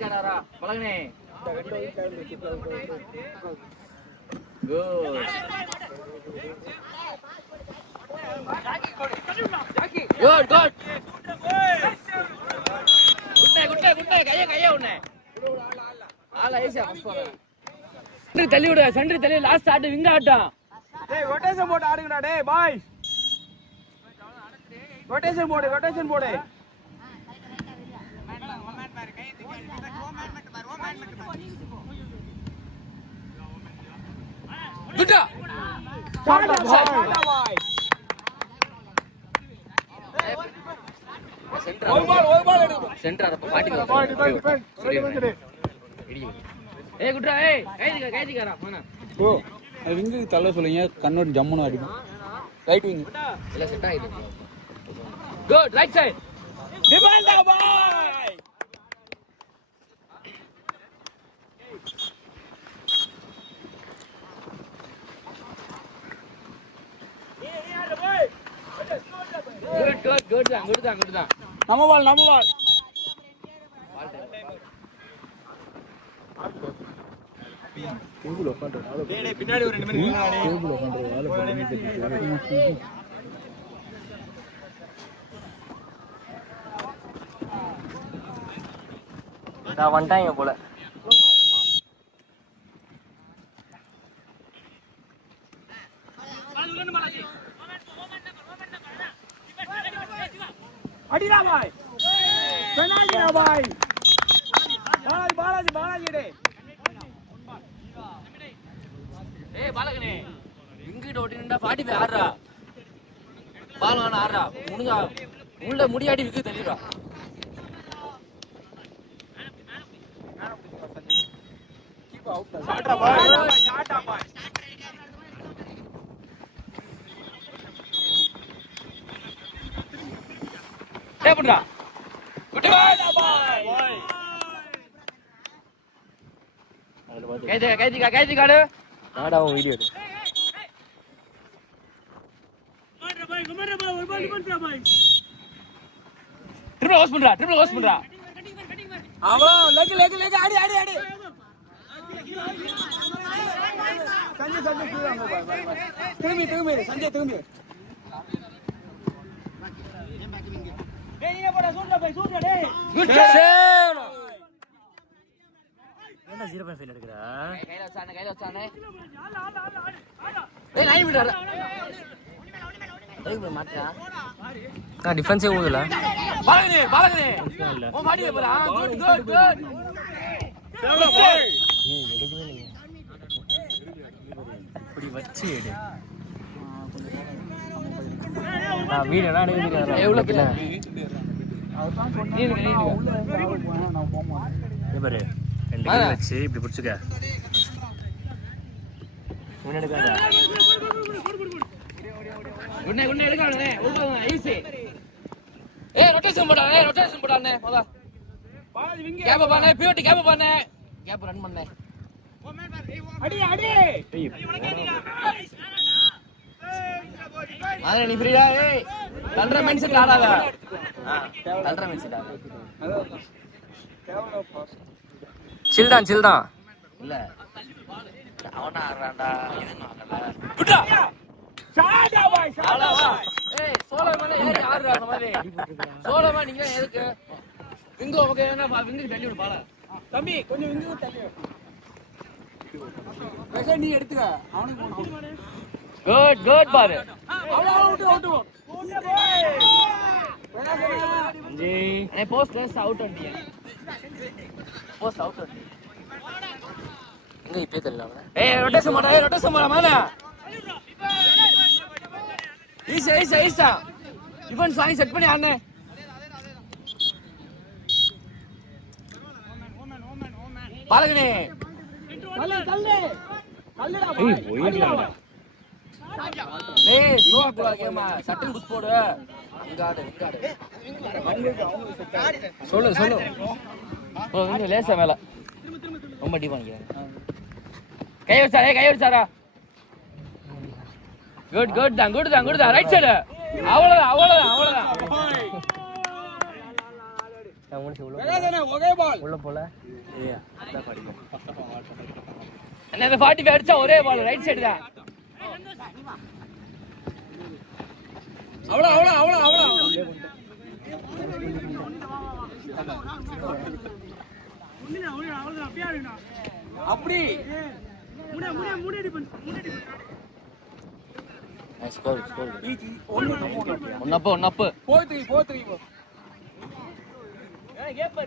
கடரா பழகனே good good தள்ளி விடு sentry தள்ளி லாஸ்ட் ஆட்டு விங்க ஆட்டம் ரொட்டேஷன் போட்டு ஆடுங்கடா டேய் பாய் ரொட்டேஷன் போடு குட்டா சென்டர் அப்ப பாட்டி ஏய் குட்ரா ஏய் கைதிகாரா போனா ப்ரோ விங்கு தள்ள சொல்லுங்க கண்ணோட ஜம்முன்னு அடிக்கும் ரைட் விங் எல்லாம் செட் ஆயிடுது good right side Defender bye good தான் நம்ம பால் பின்னாடி ஒரு 2 மினிட் நான் வந்துட்டாங்க போல அடிடா பாய் பெனால்டிடா பாய் பாலாஜி டே ஏய் பாலகனே இங்கிட்ட ஓட்டினா 45 ஆடுறா பால் வான ஆடுறா முனுங்க உள்ள முடியாடி விக்கு தள்ளிடுறா கீப் அவுட் ஷாட்டா பாய் டேய் புடா குட் பாய் கைதி காடு நாடா உன் வீடியோ எடு ட்ரிபிள் ஹோஸ் பண்றா அவளோ லெக் ஆடி சஞ்சய் திரும்பி குட் சேவ் என்ன 0.5 எடுக்கறா கையில வச்சானே ஏய் லைன் விடுடா ஏய் மாட்டா நான் டிஃபென்ஸே ஓடல பாலகனே ஓ மாடியே போறா குட் சேவ்டா பாய் எடுக்கவே இல்ல இப்படி வச்சு எடு வீடியோ நான் எடுக்கிறேன் எவ்வளவு கிலோ அவதான் சொன்னா உள்ள நான் போக மாட்டேன் இது பாரு 2 கிலோ வச்சு இப்படி புடிச்சுக்க முன்னாடி எடுக்காத உன்னை எடுக்கானே ஈஸி ஏய் ரொட்டேஷன் போடானே போடா பால் விங்க கேப் பண்ணே பியூட்டி கேப் பண்ணே கேப் ரன் பண்ணே அடி ஆனா நீ ஃப்ரீடா ஏய் தண்டற மென்ஷன் ஆடாத தண்டற மென்ஷன் ஆடாத கேவல பாஸ் சில் தான் இல்ல அவனா ஆடுறான்டா இதுன்னு ஆடல குட்டா ஷாட்டா பாய் ஏய் சோலமன் ஏறி ஆடுறா அந்த மாதிரி சோலமன் நீங்க எதுக்கு விங்கோ ஓகே என்ன விங்கு தள்ளி விடு பால தம்பி கொஞ்சம் விங்கு தள்ளி வெக நீ எடுத்துக்க அவனுக்கு குட் பாரு அவுட் ஜி ஏ போஸ்ட் அவுட் அண்டியா போஸ்ட் அவுட் அண்டி எங்க இப்பே தெரியல ஏய் ரொட்டேஷன் போடா மானா ஈஸா இவன் சாய் செட் பண்ணி ஆடுனே பாலகனே ஏய் ஸ்லோ போடா கேமா சட்டில் புஷ் போடு சொல்லு லேசா மேல ரொம்ப டீப் பண்ணிக்கிறேன். கை வச்சாரா குட் தான் ரைட் சைடு. அவ்வளவுதான் உள்ள போல. அந்த 45 அடிச்சா ஒரே பால் ரைட் சைடு தான். அவ்வளோ அப்படி score ஒன்னப்பு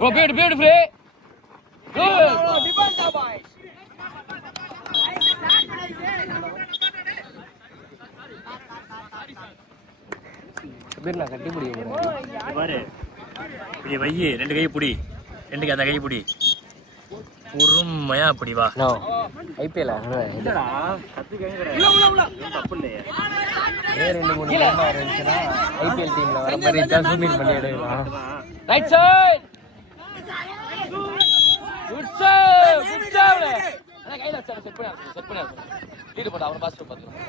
bro beautiful free good defend the boys birla கட்டி புடி பாரு இப்படி வையே ரெண்டு கை புடி ரெண்டு கை அந்த கை புடி பொறுமையா அப்படி வா நோ ஐபிஎல் இல்லடா 10 கை கிடையாது உள்ள தப்பு இல்லையே ரெண்டு மூணு கேம் இருந்துச்சுனா ஐபிஎல் டீம்ல வர மாதிரி தான் ஜூம் இன் பண்ணி எடுக்கலாம் ரைட் சைடு குட் சேவ் அத கையில செட் பண்ணு லீட் போடு அவன் பாஸ் பாத்துக்கலாம்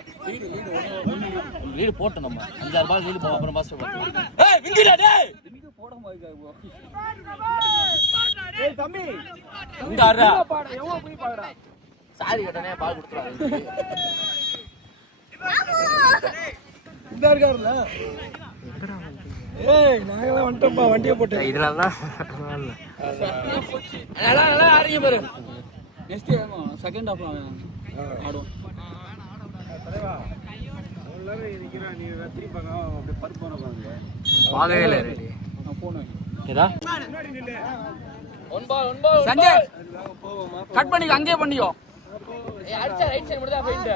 லீட் போட்டு நம்ம 5-6 பால் லீட் போவோம் அப்புறம் பாஸ் பாத்துக்கலாம் ஏய் விங்கிடா டேய் விங்க போட மாட்டேங்க ஏய் தம்பி இந்த ஆறா எவ்வளவு போய் பாக்குறா சாரி கடனே பால் கொடுத்துறாங்க இந்த இருக்காருல ஏய் நாங்களே வந்துட்டோம்பா வண்டியை போட்டு இதனால தான் நல்லா ஆறீங்க பாரு நெக்ஸ்ட் செகண்ட் ஹாஃப் ஆடுவோம் தலைவா எல்லாரும் இருக்கறா நீ ராத்திரி பாக்க அப்படியே பர்போன பாருங்க பாகவே இல்ல ரெடி நான் போன் கேடா ஒன் பால் சஞ்சய் கட் பண்ணி அங்கேயே பண்ணியோ ஏய் அடிச்சா ரைட் சைடு மட்டும் தான் ஃபைண்ட்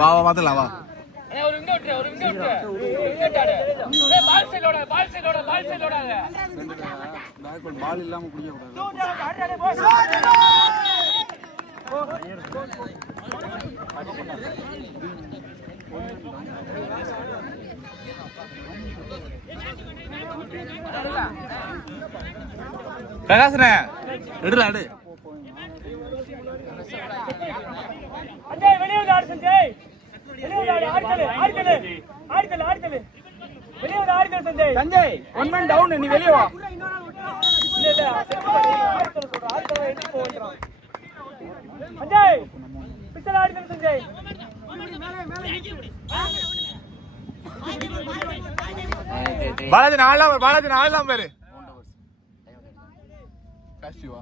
வா பாத்துலாம் வா ஒரு விங்கட் ஆடு ஏய் பால் சைடோட பேக் பால் இல்லாம குடிக்க கூடாது பிரகாசனே எடுடா எடு சஞ்சய் வெளிய வந்து ஆடு சஞ்சய் வெளிய வந்து ஆடு வெளிய வந்து ஆடு சஞ்சய் சஞ்சய் 1 man down நீ வெளிய வா இல்ல செட் பண்ணி ஆடு சொல்ற ஆடு எட்டி போறான் சஞ்சய் பிச்சல ஆடு சஞ்சய் பாலாஜி நாலாம் பேரு காஸ்டிவா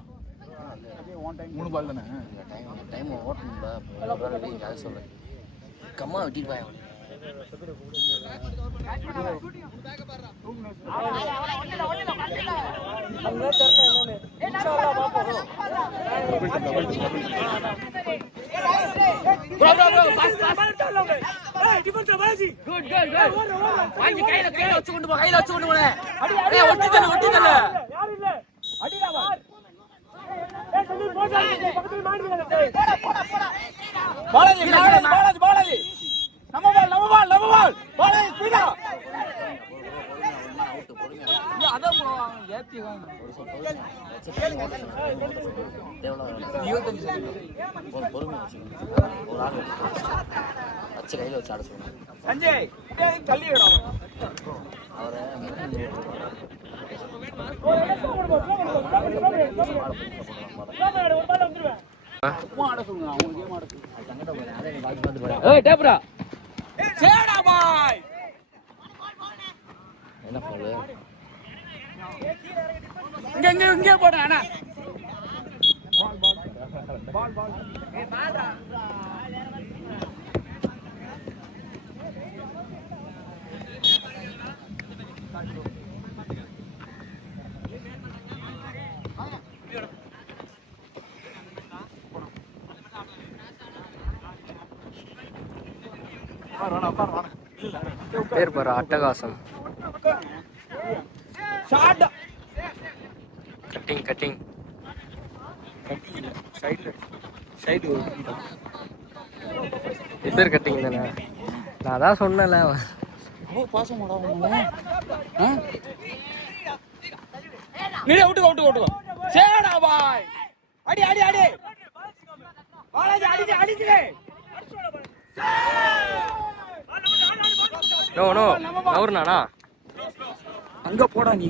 3 பால் தானே டைம் ஓட்டணும்ல அத சொல்ல கம்மா வெட்டிட்டு வாங்க அங்க தெரியல என்னன்னு இன்ஷாஅல்லா பாப்போம் bro பாஸ் ஏய் டிஃபென்ஸ் பாலாஜி குட் வாங்கி கையில வச்சு கொண்டு போ ஏய் ஒட்டி தள்ள யார் இல்ல அடிடா வா ஏய் சஞ்சய் போடா பக்கத்துல மாட்டிக்கல பாலாஜி நம்ம பால் பாலாஜி ஸ்பீடா அவுட் பொறுமையா அதான் ஏத்தி ஒரு பொறுமையா ஒரு ஆள் வச்சு கையில வச்சு ஆட சொல்லுங்க சஞ்சய் தள்ளி விடும் அவரை ஆட சொல்லுங்க அவங்க கேம் ஆட சொல்லுங்க ஏய் டேப்ரா சேடா பாய் என்ன போல இங்க போடா அண்ணா பேர் பாரு அட்டகாசம் ஷாட் கட்டிங் கட்டிங் சைடு எதிர் கட்டிங் தானே நான் அதான் சொன்னேன்ல அவ்வளோ பாசம் மாடாம நீடே விட்டுக்கோ சேடா பாய் அடி அடி அடி பாலாஜி அடிச்சு அடிச்சு நோ நோ நவர்னாண்ணா அங்க போடா நீ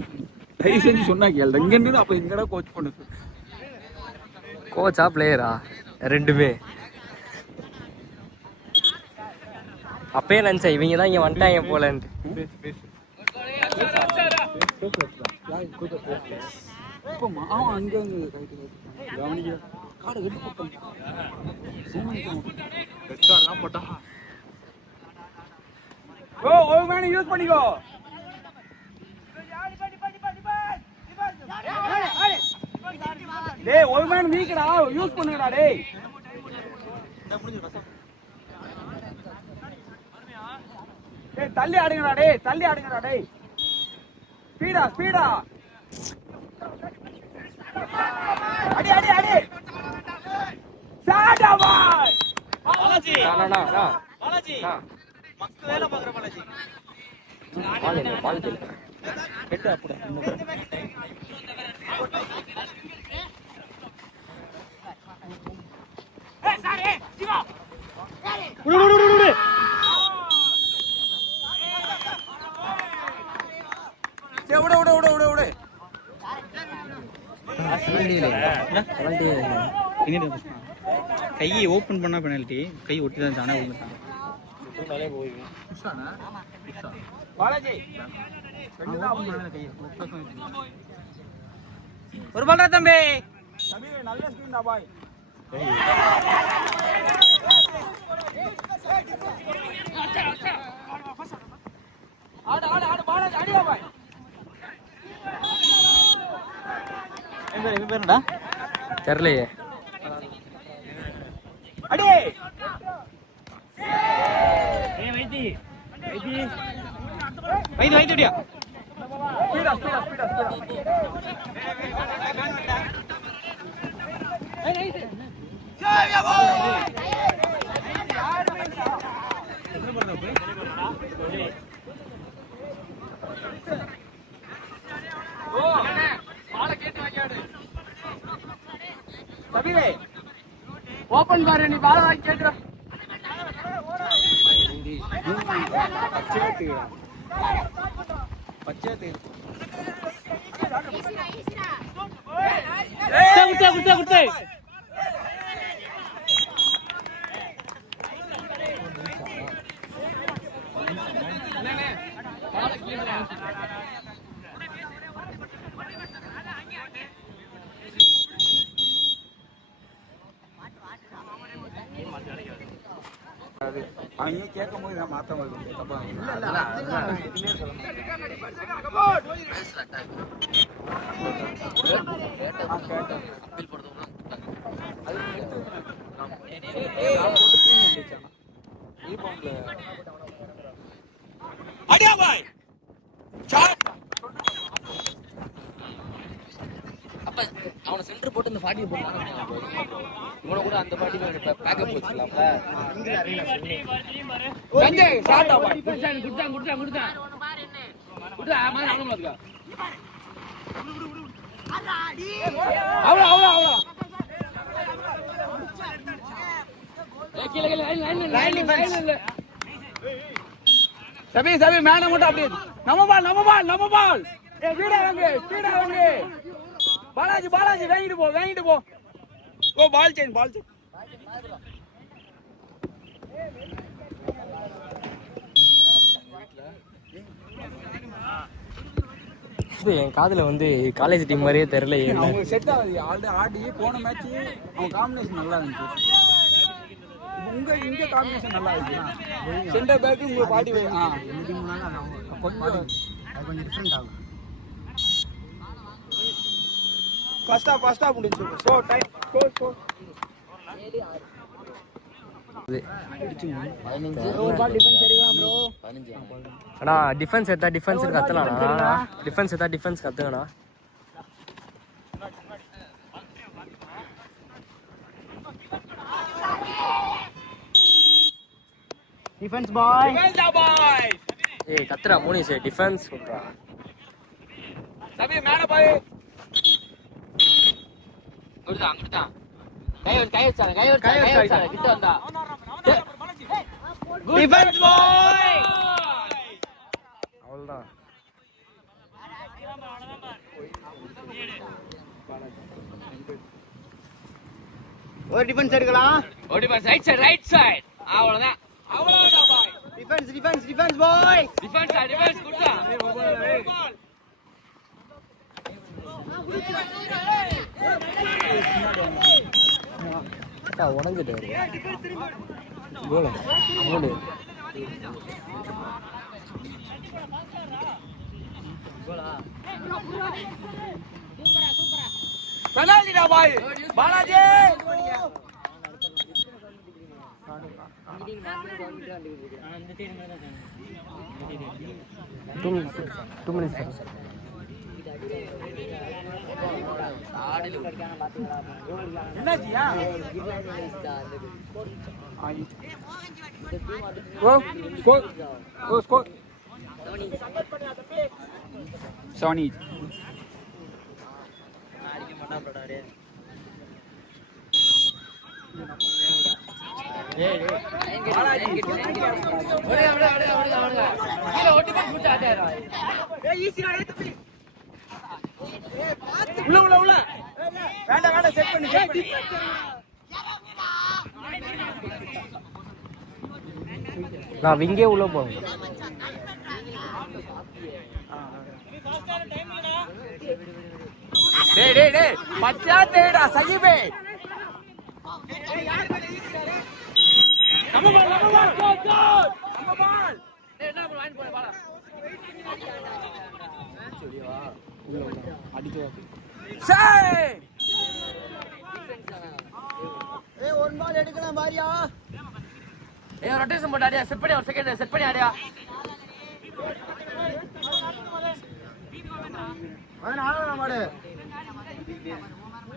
தயவு செஞ்சு சொன்னா கேள் இங்க இருந்து அப்ப இங்கடா கோச் பண்ணுது கோச்சா பிளேயரா ரெண்டுமே அப்பயே நினச்சேன் இவங்க தான் இங்கே வந்துட்டாங்க போலன்ட்டு இப்போ அவன் அங்க கவனிக்க காடை கட்டி போட்டான் போட்டா ஓ ஒரு மேனு யூஸ் பண்ணிக்கோ டேய் ஒரு மேன் வீக்கடா யூஸ் பண்ணுடா டேய் டேய் தள்ளி ஆடுங்கடா டேய் ஸ்பீடா அடி அடி அடி சாடா பாய் பாலாஜி பாலாஜி மக்கு வேலை பாக்குற பாலாஜி பால் கெட்ட அப்படி ஏய் சாரே ஜீவா விடு கையை ஓப்பன் பண்ணா பெனால்ட்டி கை ஒட்டி தான் தானே பாலாஜி ஒரு பால் தம்பி நல்ல ஸ்கிரீன் தான் பாய் ஆடு பாலாஜி அடியா பாய் என்ன பேருடா தெரியலையே அடி வைத்தியா ஸ்பீடா சபீரே ஓபன் பாரு நீ பால வாங்கி கேக்குற பச்சை குடுத்து அவங்க கேட்கும் போது நான் மாத்த அடியா பாய் அப்ப அவனை சென்டர் போட்டு இந்த பாட்டியை போட்டு இவனை கூட அந்த பாட்டியில பேக்கப் வச்சுக்கலாம்ல சஞ்சய் சாட்டா பாய் அவ்வளோ சபி மேல மட்டும் அப்படியே நம்ம பால் ஸ்பீடா வாங்க பாலாஜி வாங்கிட்டு போ ஓ பால் செயின் என் காதுல வந்து காலேஜ் டீம் மாதிரியே தெரியல அவங்க செட் ஆகுது ஆடி போன மேட்ச் அவங்க காம்பினேஷன் நல்லா இருந்துச்சு இங்க காம்பினேஷன் நல்லா இருக்கு சென்டர் பேக் உங்க பாடி கொஞ்சம் டிஃபரெண்ட் ஆகும் ஃபர்ஸ்டா முடிஞ்சு சோ டைம் சோ அண்ணா டிஃபென்ஸ் கத்துங்கண்ணா டிஃபென்ஸ் பாய். டிஃபென்ஸ் பாய். ஏய் கத்ரா மோனிஸ் டிஃபென்ஸ் சொல்றா. தம்பி மேல போய். குடுடா அங்கடா. கை வச்சா கிட்ட வந்தா. டிஃபென்ஸ் பாய். அவ்வளவுதான். ஒரு டிஃபென்ஸ் எடுக்கலாம். ஒரு டிஃபென்ஸ் ரைட் சைடு. அவ்வளவுதான். அவ்வளவுதான் பாய். டிஃபென்ஸ் பாய். டிஃபென்ஸ் குடுடா. உடஞ்சிட்டு கோல் பெனால்டிடா பாய். பாலாஜி. டூ மினிட்ஸ் என்னாச்சியா? ஸ்கோர். சோனி. உள்ள வேண்டாம் செட் பண்ணு. நான் விங்கே உள்ள போவேன். டேய் மச்சா தேடா சகிபே. நம்ம பால் என்ன வாங்கி போய் பாலா. அடிச்சு ஒரு பால் எடுக்கலாம் பாரியா. ரொட்டேஷன் போட்டு ஆடியா. செட் பண்ணி ஒரு செகண்ட் செட் பண்ணி ஆடியா. மாடு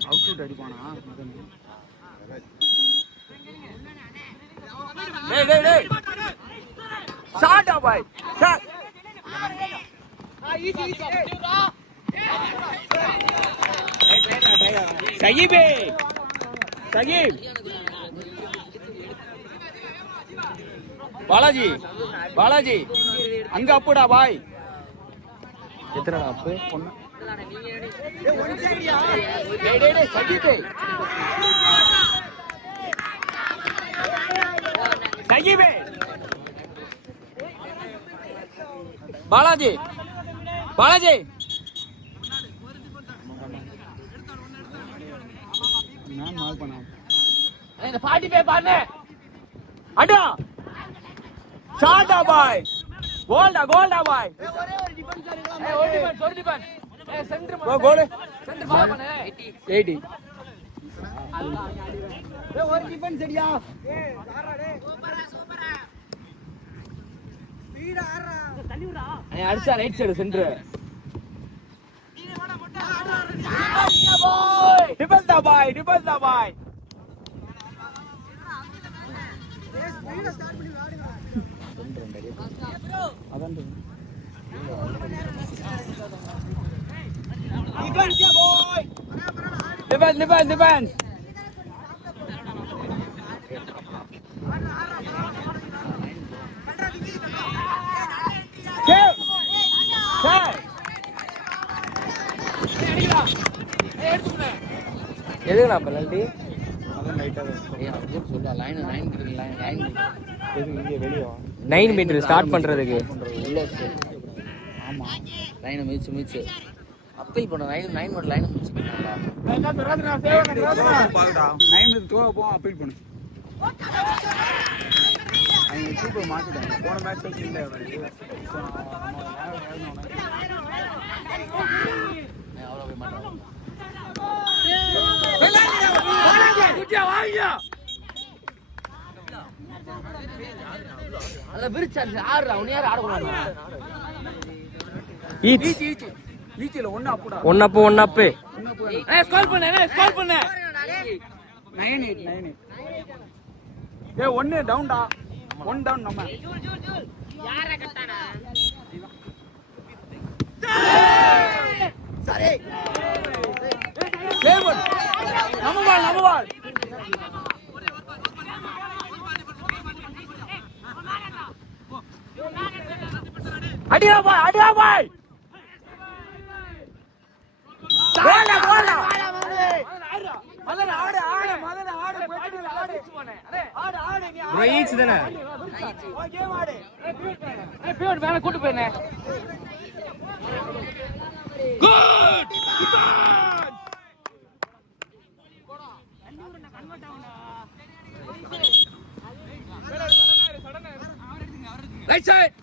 அவுட் அடிப்பானா? டேய் ஷாட் பாய். ஷாட். சகிபே. சகிப். பாலாஜி அங்க அப்புடா பாய். எத்தனை அப்பு டேய் சகிபே. சகிபே. பாலாஜி நான் மால் பண்ணா. இந்த 45 பாருங்க. அடா ஷாட்டா பாய். கோல்டா பாய். ஒரு டிஃபென்ஸ் சென்டர் கோல். சென்டர் ஃபாலோ பண்ணு. 80. ஒரு டிஃபென்ஸ் அடியா. அடிச்சா ரைட் சைடு சென்டர். டிஃபென்ஸ் பாய். டிஃபென்ஸ். எதுக்குண்ணா பெனல்டி? அதான் லைட்டா சொல்லுவா லைன் 9 மீட்டர் ஸ்டார்ட் பண்றதுக்கு உள்ள. ஆமா லைனை மிதிச்சு அப்பீல் பண்ண 9 மீட்டர் லைனை மிதிச்சு பாருடா 9 மினிட் தூவ போ அப்பீல் பண்ணு. அவங்க சூப்பர் மாத்திட்டாங்க. போன மேட்ச் இல்ல அவ்வளோ போய் மாட்டாங்க. அல்ல விரிச்சாச்சு ஆறு அவன் யார் ஆடக்கூடாது. ஈச்சில ஒண்ணு அப்புடா. ஒன் அப்பு ஸ்கோர் பண்ணு 9-8. ஏய் ஒண்ணு டவுன்டா. ஒன் டவுன் நம்ம சரி நம்ம பால் அடியா பாய் கூட்டு போயிருந்தேன் ரைட் சைடு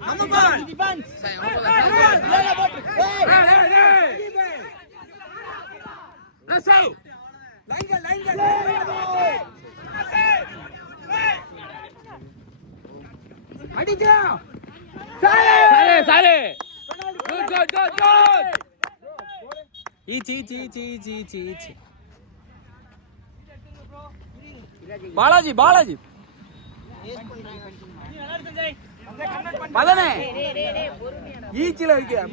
நம்ம பால் அடிச்சா சாலே குட் ஈச்சி பாலாஜி மதனே ஈச்சில இருக்கியா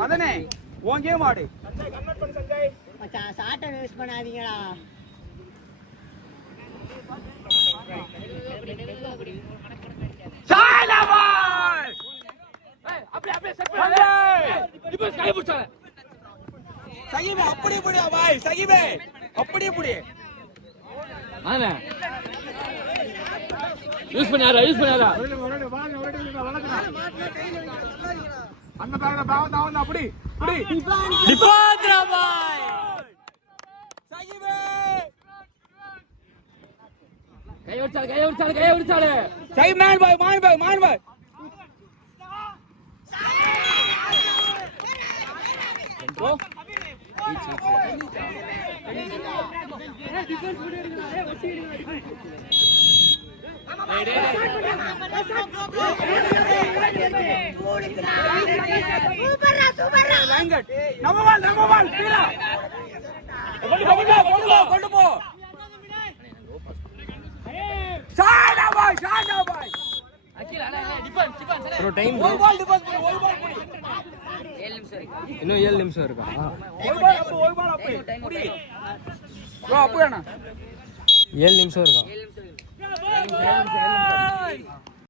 மதனே உன் கேம் ஆடு சாட்டை யூஸ் பண்ணாதீங்களா யூஸ் பண்ணாரா அந்த பேக்ல பாவம் தான் அப்படி டிபாத்ரா பாய் சகிபே கை உற்சால சகி மேன் பாய் ஓ நம்ம பால் கீழே கொண்டு போ ஷாடா பாய் அகில் ப்ரோ டைம் ஒரு பால் டிஃபென்ஸ் ஒரு பால் புடி 7 நிமிஷம் இருக்கா ஒரு பால் அப்படி புடி ப்ரோ அப்படி அண்ணா 7 நிமிஷம் இருக்கா